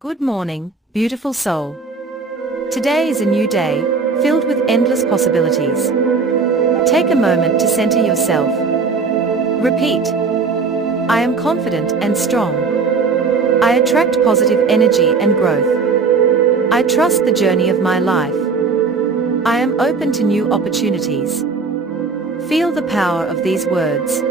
Good morning, beautiful soul. Today is a new day, filled with endless possibilities. Take a moment to center yourself. Repeat. I am confident and strong. I attract positive energy and growth. I trust the journey of my life. I am open to new opportunities. Feel the power of these words.